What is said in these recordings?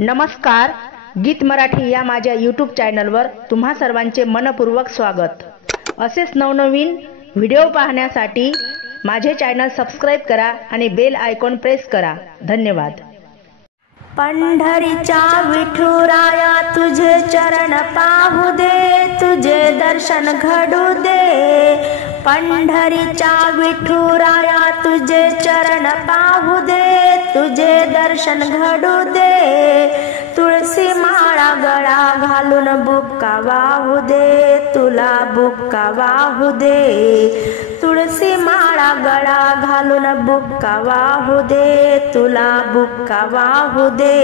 नमस्कार, गीत मराठी या माझ्या यूट्यूब चॅनलवर तुम्हा सर्वांचे मनपूर्वक स्वागत। असेच नवनवीन व्हिडिओ पाहण्यासाठी माझे चॅनल सबस्क्राइब करा आणि बेल आयकॉन प्रेस करा। धन्यवाद। पंढरीच्या विठुराया तुझे चरण पाहू दे, तुझे दर्शन घडू दे। पंढरीच्या विठुराया तुझे चरण पाहू दे, तुझे दर्शन घडू दे। तुळसी माळा गळा घालून बुक्का वाहू दे, तुला बुक्का वाहू दे। तुळसी माळा गळा घालून बुक्का वाहू दे, तुला बुक्का वाहू दे।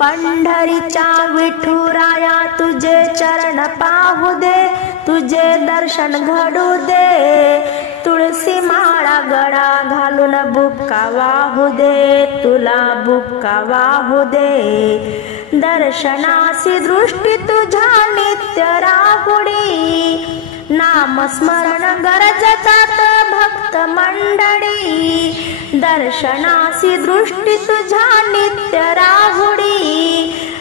पंढरीच्या विठुराया तुझे चरण पाहू दे, तुझे दर्शन घडू दे। तुळसी माळा गळा घालून बुक्का वाहू दे, तुला बुक्का वाहू दे। दर्शनासी दृष्टी तुझ्या नित्य राहुडी, नामस्मरण गरजतात भक्त मंडळी। दर्शनासी दृष्टी तुझ्या नित्य राहुडी,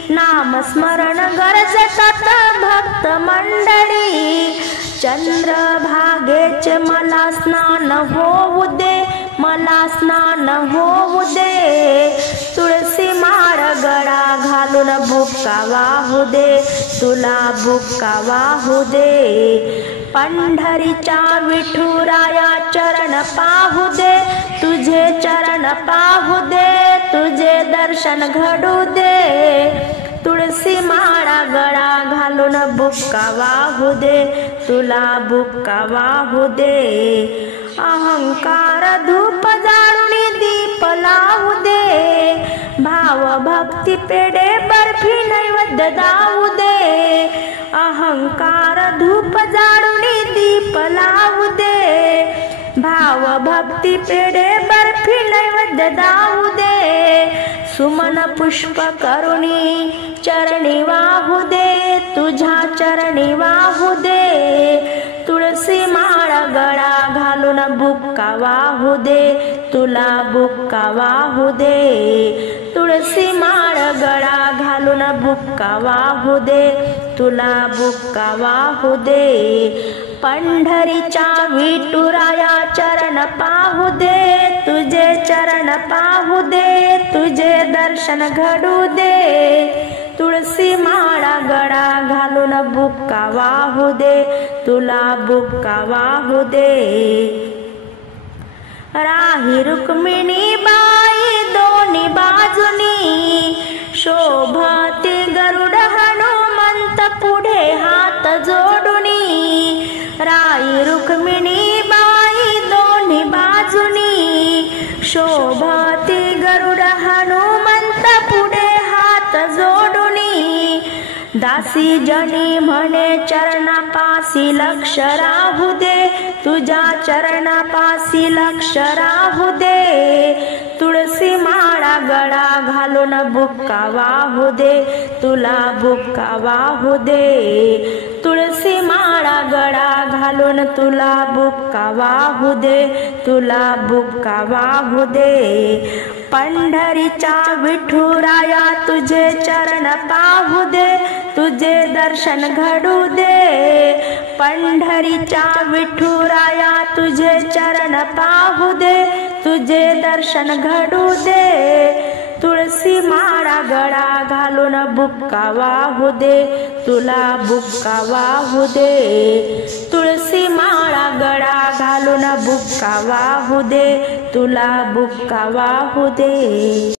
नामस्मरण गरजतात भक्त मंडळी। चंद्रभागेचे मला स्नान होऊ दे, मला स्नान होऊ दे। तुळसी माळ गळा घालून बुक्का वाहू दे, तुला बुक्का वाहू दे। पंढरीच्या विठुराया चरण पाहू दे, तुझे चरण पाहू दे, तुझे दर्शन घडू दे। तुळसी माळा गळा घालून बुक्का वाहू दे, तुला बुक्का वाहू दे। अहंकार धूप जाळून दीप लावू दे, भाव भक्ती पेढे बर्फी नैवेद्य दावू दे। अहंकार धूप जाळून दीप लावू दे, भाव भक्ती पेढे बर्फी नैवेद्य दावू दे। सुमन पुष्प करुणी चरणी वाहू दे, तुझ्या चरणी वाहू दे। तुळसी माळ गळा घालून बुक्का वाहू दे, तुला बुक्का वाहू दे। तुळसी माळ गळा घालून बुक्का वाहू दे, तुला बुक्का वाहू दे। पंढरीच्या विठुराया चरण पाहू दे, तुझे चरण पाहू दे, तुझे दर्शन घडू दे। तुळसी माळा गळा घालून बुक्का वाहू दे, तुला बुक्का वाहू दे। राही रुक्मिणी बाई दोन्ही बाजूनी, शोभते गरुड हनुमंत पुढे हात जोडुनी। राई रुक्मिणी बाई दोन्ही बाजूनी, शोभते गरुड हनुमंत पुढे हात जोडुनी। दासी जनी म्हणे चरणापासी लक्ष राहू दे, तुझ्या चरणापासी लक्ष राहू दे। तुळसी माळा गळा घालून बुक्का वाहू दे, तुला बुक्का वाहू दे। तुळसी माळा गळा घालून तुला बुक्का वाहू दे, तुला बुक्का वाहू दे। पंढरीच्या विठुराया तुझे चरण पाहू दे, तुझे दर्शन घडू दे। पंढरीच्या विठुराया तुझे चरण पाहू दे, तुझे दर्शन घडू दे। तुळसी माळा गळा घालून बुक्का वाहू दे, तुला बुक्का वाहू दे। तुळसी माळा गळा घालून बुक्का वाहू दे, तुला बुक्का वाहू दे।